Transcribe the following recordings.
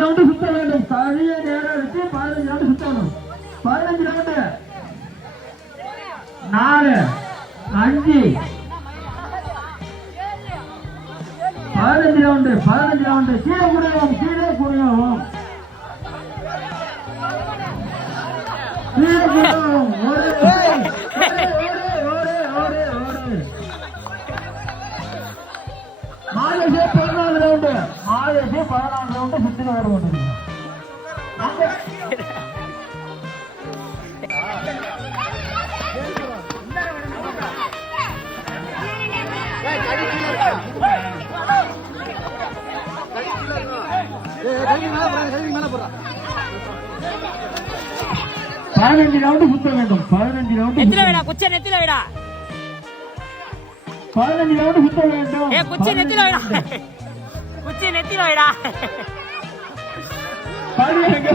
Round சுத்த வேண்டும். சரியா நேரம் இருக்கு. 15 ரவுண்டு சுத்தணும். 15 ரவுண்டு 4 5 15 ரவுண்டு கீழே குறையும் மாலேசியா 14 ரவுண்டு சுத்தின வர வேண்டும். பதினஞ்சு ரவுண்டு சுத்த வேண்டும். 15 ரவுண்டு நெத்தில வைடா. 15 ரவுண்டு சுத்த வேண்டும். குச்சி நெத்தில வைடா. பதினஞ்சு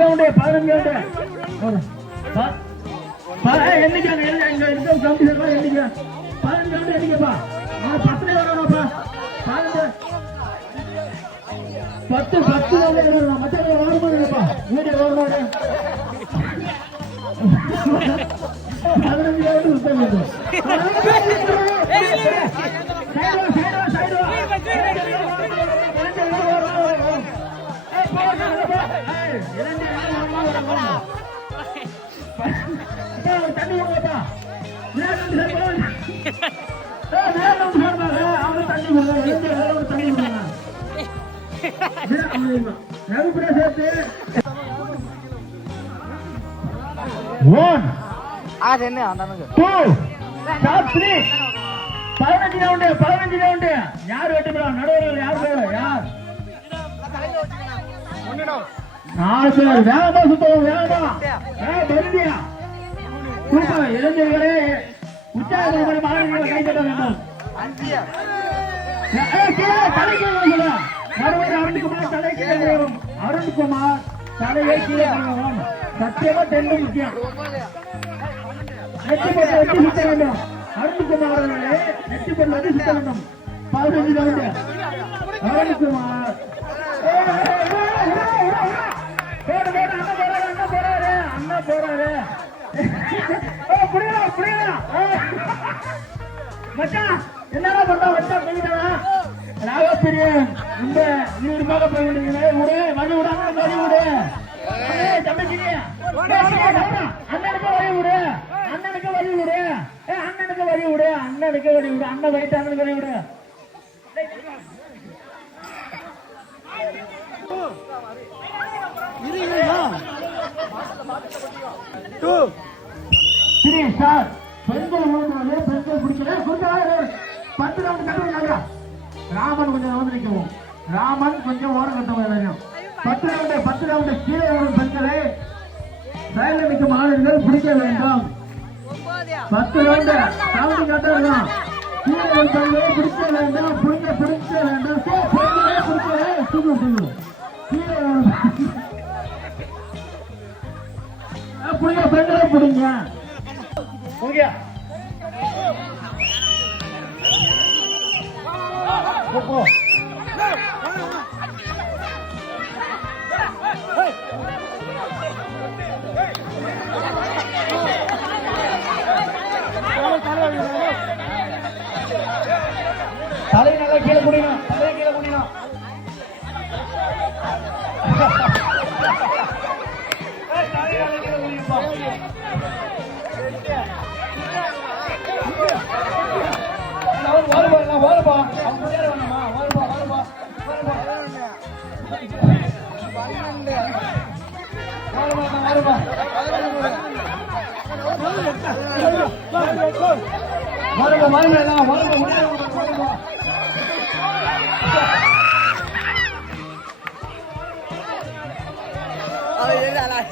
ரவுண்டு எண்ணிக்காங்க. எண்ணிக்கா 15 ரவுண்டு எண்ணிக்கப்பா. 10 வரணும்ப்பா. 10 மற்ற வருமானப்பா. வீடு வருமானு 15 ரவுண்டு சுத்தம் வேண்டும். தண்ணி கொடுப்பா. பதினஞ்சு ரவுண்டு யார் வெட்டுப்படலாம்? நடுவர்கள் யார் யார் 4 பேர் வேகமா சுத்தம். வேகமா பருதியா இளைஞர்களே உற்சாகமாக மாணவர்களை கைத்தட்ட வேண்டும். அருண்குமார் தலையை கீழே சத்தியமா தென்று முக்கியம். வெற்றி சுத்த வேண்டும். அருண்குமார் அவர்களே வெற்றி பெறுவது சுத்த வேண்டும். 15 ரவுண்டு அருண்குமார் அண்ணா போறாரு. என்னடா பண்ணா வச்சா போயிட்டானா ராகப்பிரியன் இந்த வீடுமாக போயிடுங்க. விடு வழி விடாம வழி விடு. தம்பிச்சிங்க அண்ணனுக்கு வழி விடு. அண்ணனுக்கு வழி விடு. அண்ணன் வயிற்று அண்ணனுக்கு வழி விடு. பெண்கள் பிடிக்கல. 10 ரவுண்டு கட்டுவாங்க. ராமன் கொஞ்சம் வந்து நிற்கவும். ராமன் கொஞ்சம் ஓரம் கட்டவும். 10 ரவுண்டு கீழே வரும் பெண்களை சைடில் நிற்கும் ஆளுநர்கள் பிடிக்க வேண்டும். 10 ரவுண்டு ரவுண்டு கட்டணும். கீழே வரும் பெண்களை பிடிக்க வேண்டும். பிடிக்க வேண்டும். கீழே பிடிங்க. பெண்களை பிடிங்க. தலை நல்லா கீழே குடிக்கணும். தலையை கீழே குடிக்கணும். வருப்பா வருப்பா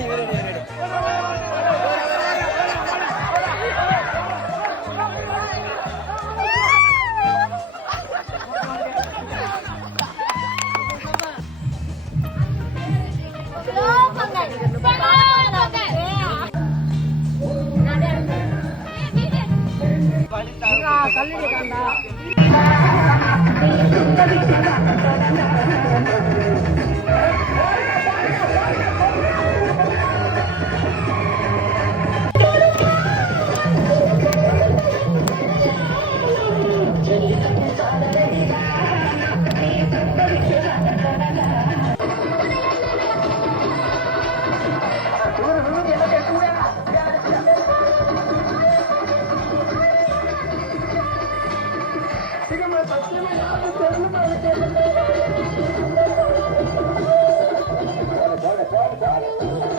Thank you.